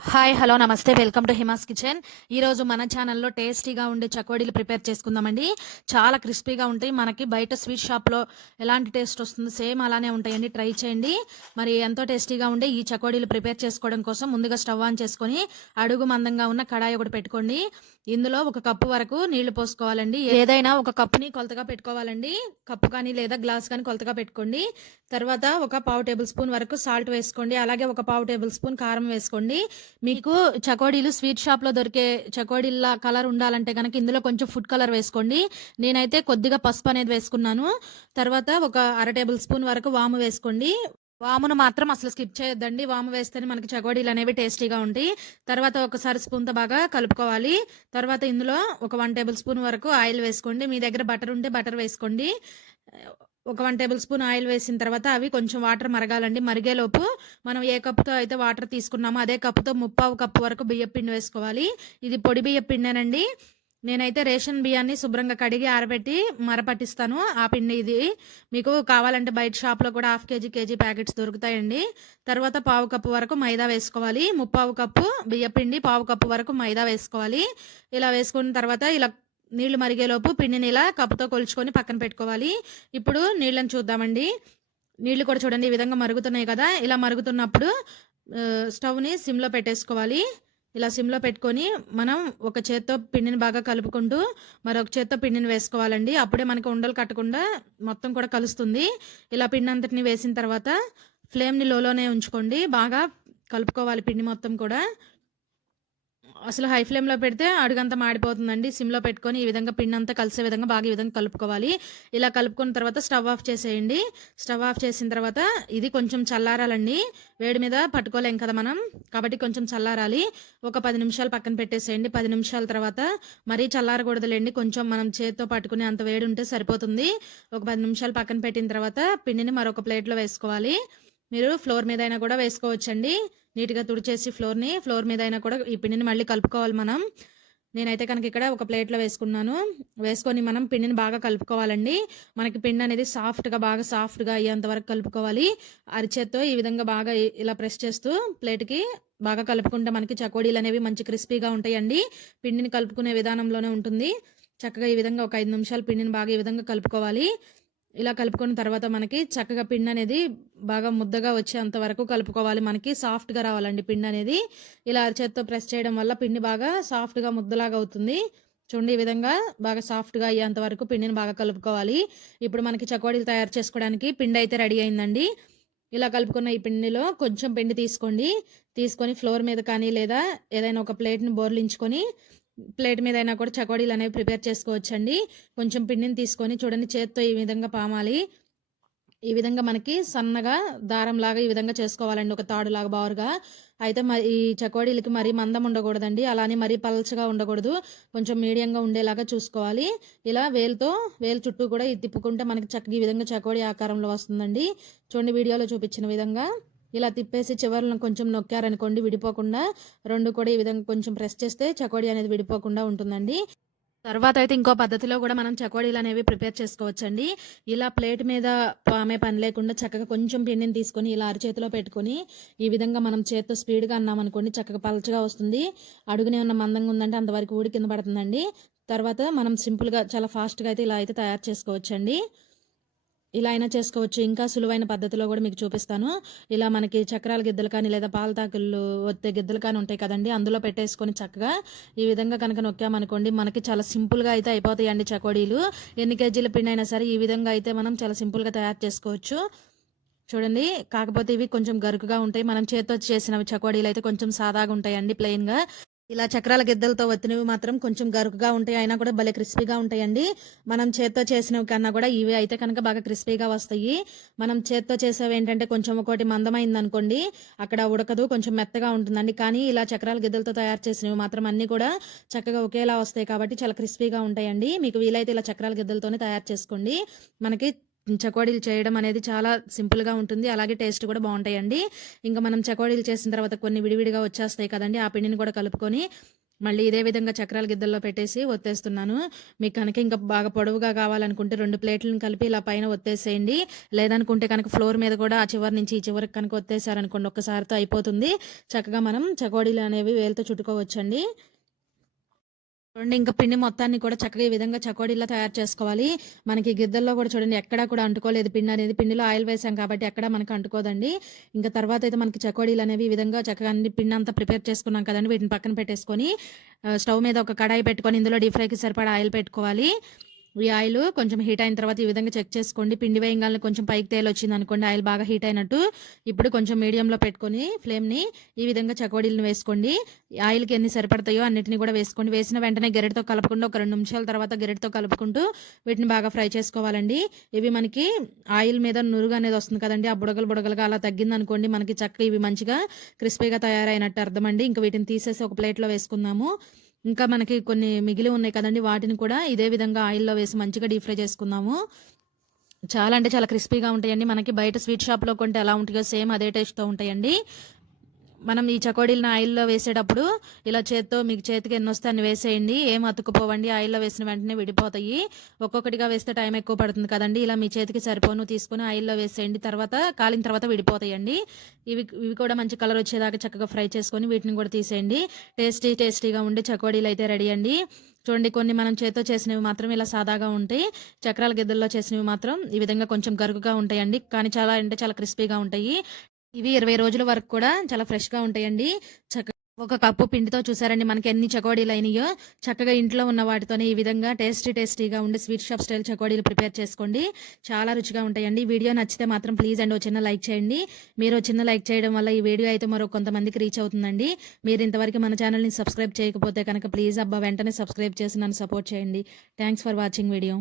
Hi hello నమస్తే. Welcome to Hima's kitchen. ఈరోజు మన ఛానల్లో టేస్టీగా ఉండే చకోడీలు ప్రిపేర్ చేసుకుందామండి. చాలా క్రిస్పీగా ఉంటాయి. మనకి బయట స్వీట్ షాప్లో ఎలాంటి టేస్ట్ వస్తుంది సేమ్ అలానే ఉంటాయండి. ట్రై చేయండి. మరి ఎంతో టేస్టీగా ఉండే ఈ చకోడీలు ప్రిపేర్ చేసుకోవడం కోసం ముందుగా స్టవ్ ఆన్ చేసుకొని అడుగు మందంగా ఉన్న కడాయి ఒకటి పెట్టుకోండి. ఇందులో ఒక కప్పు వరకు నీళ్ళు పోసుకోవాలండి. ఏదైనా ఒక కప్పుని కొలతగా పెట్టుకోవాలండి. కప్పు కానీ లేదా గ్లాస్ కానీ కొలతగా పెట్టుకోండి. తర్వాత ఒక పావు టేబుల్ స్పూన్ వరకు సాల్ట్ వేసుకోండి. అలాగే ఒక పావు టేబుల్ స్పూన్ కారం వేసుకోండి. మీకు చకోడీలు స్వీట్ షాప్లో దొరికే చకోడీల కలర్ ఉండాలంటే కనుక ఇందులో కొంచెం ఫుడ్ కలర్ వేసుకోండి. నేనైతే కొద్దిగా పసుపు అనేది వేసుకున్నాను. తర్వాత ఒక అర టేబుల్ స్పూన్ వరకు వాము వేసుకోండి. వామును మాత్రం అసలు స్కిప్ చేయొద్దండి. వాము వేస్తేనే మనకి చకోడీలు అనేవి టేస్టీగా ఉంటాయి. తర్వాత ఒకసారి స్పూన్తో బాగా కలుపుకోవాలి. తర్వాత ఇందులో ఒక వన్ టేబుల్ స్పూన్ వరకు ఆయిల్ వేసుకోండి. మీ దగ్గర బటర్ ఉంటే బటర్ వేసుకోండి. ఒక వన్ టేబుల్ స్పూన్ ఆయిల్ వేసిన తర్వాత అవి కొంచెం వాటర్ మరగాలండి. మరిగేలోపు మనం ఏ కప్పుతో అయితే వాటర్ తీసుకున్నామో అదే కప్పుతో ముప్పావు కప్పు వరకు బియ్యం పిండి వేసుకోవాలి. ఇది పొడి బియ్యం పిండేనండి నేనైతే రేషన్ బియ్యాన్ని శుభ్రంగా కడిగి ఆరబెట్టి మరపట్టిస్తాను. ఆ పిండి ఇది. మీకు కావాలంటే బయట షాప్లో కూడా హాఫ్ కేజీ కేజీ ప్యాకెట్స్ దొరుకుతాయండి. తర్వాత పావు కప్పు వరకు మైదా వేసుకోవాలి. ముప్పావు కప్పు బియ్య పిండి పావు కప్పు వరకు మైదా వేసుకోవాలి. ఇలా వేసుకున్న తర్వాత ఇలా నీళ్ళు మరిగేలోపు పిండిని ఇలా కప్పుతో కొలుచుకొని పక్కన పెట్టుకోవాలి. ఇప్పుడు నీళ్ళని చూద్దామండి. నీళ్ళు కూడా చూడండి ఈ విధంగా మరుగుతున్నాయి కదా. ఇలా మరుగుతున్నప్పుడు స్టవ్ని సిమ్లో పెట్టేసుకోవాలి. ఇలా సిమ్లో పెట్టుకొని మనం ఒక చేత్తో పిండిని బాగా కలుపుకుంటూ మరొక చేత్తో పిండిని వేసుకోవాలండి. అప్పుడే మనకి ఉండలు కట్టకుండా మొత్తం కూడా కలుస్తుంది. ఇలా పిండి అంతటిని వేసిన తర్వాత ఫ్లేమ్ని లోలోనే ఉంచుకోండి. బాగా కలుపుకోవాలి పిండి మొత్తం కూడా. అసలు హై ఫ్లేమ్లో పెడితే అడుగంతా మాడిపోతుందండి. సిమ్లో పెట్టుకొని ఈ విధంగా పిండి అంతా కలిసే విధంగా బాగా ఈ విధంగా కలుపుకోవాలి. ఇలా కలుపుకున్న తర్వాత స్టవ్ ఆఫ్ చేసేయండి. స్టవ్ ఆఫ్ చేసిన తర్వాత ఇది కొంచెం చల్లారాలండి. వేడి మీద పట్టుకోలేం కదా మనం. కాబట్టి కొంచెం చల్లారాలి. ఒక పది నిమిషాలు పక్కన పెట్టేసేయండి. పది నిమిషాల తర్వాత మరీ చల్లారకూడదులేండి. కొంచెం మనం చేతితో పట్టుకునే అంత వేడి ఉంటే సరిపోతుంది. ఒక పది నిమిషాలు పక్కన పెట్టిన తర్వాత పిండిని మరొక ప్లేట్లో వేసుకోవాలి. మీరు ఫ్లోర్ మీద అయినా కూడా వేసుకోవచ్చండి. నీట్గా తుడిచేసి ఫ్లోర్ని ఫ్లోర్ మీద అయినా కూడా ఈ పిండిని మళ్ళీ కలుపుకోవాలి మనం. నేనైతే కనుక ఇక్కడ ఒక ప్లేట్లో వేసుకున్నాను. వేసుకొని మనం పిండిని బాగా కలుపుకోవాలండి. మనకి పిండి అనేది సాఫ్ట్గా బాగా సాఫ్ట్గా అయ్యేంత వరకు కలుపుకోవాలి. అరిచేత్తో ఈ విధంగా బాగా ఇలా ప్రెస్ చేస్తూ ప్లేట్కి బాగా కలుపుకుంటే మనకి చకోడీలు అనేవి మంచి క్రిస్పీగా ఉంటాయండి. పిండిని కలుపుకునే విధానంలోనే ఉంటుంది. చక్కగా ఈ విధంగా ఒక ఐదు నిమిషాలు పిండిని బాగా ఈ విధంగా కలుపుకోవాలి. ఇలా కలుపుకున్న తర్వాత మనకి చక్కగా పిండి అనేది బాగా ముద్దగా వచ్చేంత వరకు కలుపుకోవాలి. మనకి సాఫ్ట్గా రావాలండి పిండి అనేది. ఇలా అరిచేత్తో ప్రెస్ చేయడం వల్ల పిండి బాగా సాఫ్ట్గా ముద్దలాగా అవుతుంది. చూడండి ఈ విధంగా బాగా సాఫ్ట్గా అయ్యేంత వరకు పిండిని బాగా కలుపుకోవాలి. ఇప్పుడు మనకి చకోడీలు తయారు చేసుకోవడానికి పిండి అయితే రెడీ అయిందండి. ఇలా కలుపుకున్న ఈ పిండిలో కొంచెం పిండి తీసుకోండి. తీసుకొని ఫ్లోర్ మీద కానీ లేదా ఏదైనా ఒక ప్లేట్ని బోర్లించుకొని ప్లేట్ మీద అయినా కూడా చకోడీలు అనేవి ప్రిపేర్ చేసుకోవచ్చండి. కొంచెం పిండిని తీసుకొని చూడండి చేత్తో ఈ విధంగా పామాలి. ఈ విధంగా మనకి సన్నగా దారం లాగా ఈ విధంగా చేసుకోవాలండి ఒక తాడులాగా బారుగా అయితే మరి ఈ చకోడీలకి మరీ మందం ఉండకూడదండి అలానే మరీ పలచగా ఉండకూడదు. కొంచెం మీడియంగా ఉండేలాగా చూసుకోవాలి. ఇలా వేలుతో వేలు చుట్టూ కూడా ఇది తిప్పుకుంటే మనకి చక్కగా ఈ విధంగా చకోడీ ఆకారంలో వస్తుందండి. చూడండి వీడియోలో చూపించిన విధంగా. ఇలా తిప్పేసి చివరలను కొంచెం నొక్కారనుకోండి విడిపోకుండా రెండు కూడా ఈ విధంగా కొంచెం ప్రెస్ చేస్తే చకోడీ అనేది విడిపోకుండా ఉంటుందండి. తర్వాత అయితే ఇంకో పద్ధతిలో కూడా మనం చకోడీలు అనేవి ప్రిపేర్ చేసుకోవచ్చండి. ఇలా ప్లేట్ మీద పామే పని లేకుండా చక్కగా కొంచెం పిండిని తీసుకొని ఇలా అరచేతిలో పెట్టుకొని ఈ విధంగా మనం చేతితో స్పీడ్గా అన్నాం అనుకోండి చక్కగా పలచగా వస్తుంది. అడుగునే ఉన్న మందంగా ఉందంటే అంతవరకు ఊడి కింద పడుతుందండి. తర్వాత మనం సింపుల్గా చాలా ఫాస్ట్గా అయితే ఇలా అయితే తయారు చేసుకోవచ్చండి. ఇలా అయినా చేసుకోవచ్చు. ఇంకా సులువైన పద్ధతిలో కూడా మీకు చూపిస్తాను. ఇలా మనకి చక్రాల గిద్దలు కానీ లేదా పాలతాకులు వత్తే గిద్దలు కానీ ఉంటాయి కదండి. అందులో పెట్టేసుకొని చక్కగా ఈ విధంగా కనుక నొక్కామనుకోండి మనకి చాలా సింపుల్గా అయితే అయిపోతాయండి చకోడీలు. ఎన్ని కేజీల పిండి అయినా సరే ఈ విధంగా అయితే మనం చాలా సింపుల్గా తయారు చేసుకోవచ్చు. చూడండి కాకపోతే ఇవి కొంచెం గరుకుగా ఉంటాయి. మనం చేతితో చేసినవి చకోడీలు అయితే కొంచెం సాదాగా ఉంటాయండి ప్లెయిన్గా ఇలా చక్రాల గిద్దలతో వత్తినవి మాత్రం కొంచెం గరుకుగా ఉంటాయి. అయినా కూడా భలే క్రిస్పీగా ఉంటాయండి. మనం చేత్తో చేసినవి కన్నా కూడా ఇవి అయితే కనుక బాగా క్రిస్పీగా వస్తాయి. మనం చేత్తో చేసేవి ఏంటంటే కొంచెం ఒకటి మందమైంది అనుకోండి అక్కడ ఉడకదు కొంచెం మెత్తగా ఉంటుందండి. కానీ ఇలా చక్రాల గిద్దలతో తయారు చేసినవి మాత్రం అన్ని కూడా చక్కగా ఒకేలా వస్తాయి కాబట్టి చాలా క్రిస్పీగా ఉంటాయండి. మీకు వీలైతే ఇలా చక్రాల గిద్దలతోనే తయారు చేసుకోండి. మనకి చకోడీలు చేయడం అనేది చాలా సింపుల్గా ఉంటుంది. అలాగే టేస్ట్ కూడా బాగుంటాయండి. ఇంకా మనం చకోడీలు చేసిన తర్వాత కొన్ని విడివిడిగా వచ్చేస్తాయి కదండి. ఆ పిండిని కూడా కలుపుకొని మళ్ళీ ఇదే విధంగా చక్రాల గిద్దల్లో పెట్టేసి ఒత్తేస్తున్నాను. మీకు కనుక ఇంకా బాగా పొడవుగా కావాలనుకుంటే రెండు ప్లేట్లను కలిపి ఇలా పైన ఒత్తేసేయండి. లేదనుకుంటే కనుక ఫ్లోర్ మీద కూడా ఆ చివరి నుంచి ఈ చివరికి కనుక ఒత్తేసారనుకోండి ఒక్కసారితో అయిపోతుంది. చక్కగా మనం చకోడీలు అనేవి వేలతో చుట్టుకోవచ్చండి. చూడండి ఇంకా పిండి మొత్తాన్ని కూడా చక్కగా ఈ విధంగా చకోడీలా తయారు చేసుకోవాలి. మనకి గిద్దల్లో కూడా చూడండి ఎక్కడా కూడా అంటుకోలేదు పిండి అనేది. పిండిలో ఆయిల్ వేసాం కాబట్టి ఎక్కడ మనకు అంటుకోదండి. ఇంకా తర్వాత అయితే మనకి చకోడీలు అనేవి ఈ విధంగా చక్కగా అన్ని పిండి అంతా ప్రిపేర్ చేసుకున్నాం కదండి వీటిని పక్కన పెట్టేసుకొని స్టవ్ మీద ఒక కడాయి పెట్టుకొని ఇందులో డీప్ ఫ్రైకి సరిపడా ఆయిల్ పెట్టుకోవాలి. ఈ ఆయిల్ కొంచెం హీట్ అయిన తర్వాత ఈ విధంగా చెక్ చేసుకోండి. పిండి వేయంగానే కొంచెం పైకి తేలి వచ్చింది అనుకోండి ఆయిల్ బాగా హీట్ అయినట్టు ఇప్పుడు కొంచెం మీడియంలో పెట్టుకొని ఫ్లేమ్ని ఈ విధంగా చకోడీలను వేసుకోండి. ఆయిల్కి ఎన్ని సరిపడతాయో అన్నిటిని కూడా వేసుకోండి. వేసిన వెంటనే గెరెట్తో కలపకుండా ఒక రెండు నిమిషాల తర్వాత గెరెట్తో కలుపుకుంటూ వీటిని బాగా ఫ్రై చేసుకోవాలండి. ఇవి మనకి ఆయిల్ మీద నురుగు అనేది వస్తుంది కదండి ఆ బుడగలు బుడగలుగా అలా తగ్గింది అనుకోండి మనకి చక్కగా ఇవి మంచిగా క్రిస్పీగా తయారైనట్టు అర్థమండి. ఇంకా వీటిని తీసేసి ఒక ప్లేట్లో వేసుకుందాము. ఇంకా మనకి కొన్ని మిగిలి ఉన్నాయి కదండి వాటిని కూడా ఇదే విధంగా ఆయిల్లో వేసి మంచిగా డీప్ ఫ్రై చేసుకుందాము. చాలా అంటే చాలా క్రిస్పీగా ఉంటాయండి. మనకి బయట స్వీట్ షాప్లో కొంటే ఎలా ఉంటాయో సేమ్ అదే టేస్ట్తో ఉంటాయండి. మనం ఈ చకోడీలను ఆయిల్లో వేసేటప్పుడు ఇలా చేత్తో మీకు చేతికి ఎన్ని వస్తే అన్ని వేసేయండి ఏం అతుక్కుపోవండి ఆయిల్లో వేసిన వెంటనే విడిపోతాయి. ఒక్కొక్కటిగా వేస్తే టైం ఎక్కువ పడుతుంది కదండి. ఇలా మీ చేతికి సరిపోను తీసుకుని ఆయిల్లో వేసేయండి తర్వాత కాలిన తర్వాత విడిపోతాయండి. ఇవి ఇవి కూడా మంచి కలర్ వచ్చేదాకా చక్కగా ఫ్రై చేసుకొని వీటిని కూడా తీసేయండి. టేస్టీ టేస్టీగా ఉండి చకోడీలు అయితే రెడీ అండి. చూడండి కొన్ని మనం చేతితో చేసినవి మాత్రం ఇలా సాదాగా ఉంటాయి. చక్రాల గిద్దల్లో చేసినవి మాత్రం ఈ విధంగా కొంచెం గరుకుగా ఉంటాయండి. కానీ చాలా అంటే చాలా క్రిస్పీగా ఉంటాయి. ఇవి ఇరవై రోజుల వరకు కూడా చాలా ఫ్రెష్గా ఉంటాయండి. చక్క ఒక కప్పు పిండితో చూసారండి మనకి ఎన్ని చకోడీలు అయినాయో. చక్కగా ఇంట్లో ఉన్న వాటితోనే ఈ విధంగా టేస్టీ టేస్టీగా ఉండే స్వీట్ షాప్ స్టైల్ చకోడీలు ప్రిపేర్ చేసుకోండి. చాలా రుచిగా ఉంటాయండి. వీడియో నచ్చితే మాత్రం ప్లీజ్ అండి ఒక చిన్న లైక్ చేయండి. మీరు చిన్న లైక్ చేయడం వల్ల ఈ వీడియో అయితే మరో కొంతమందికి రీచ్ అవుతుందండి. మీరు ఇంతవరకు మన ఛానల్ని సబ్స్క్రైబ్ చేయకపోతే కనుక ప్లీజ్ అబ్బా వెంటనే సబ్స్క్రైబ్ చేసి నన్ను సపోర్ట్ చేయండి. Thanks for watching video.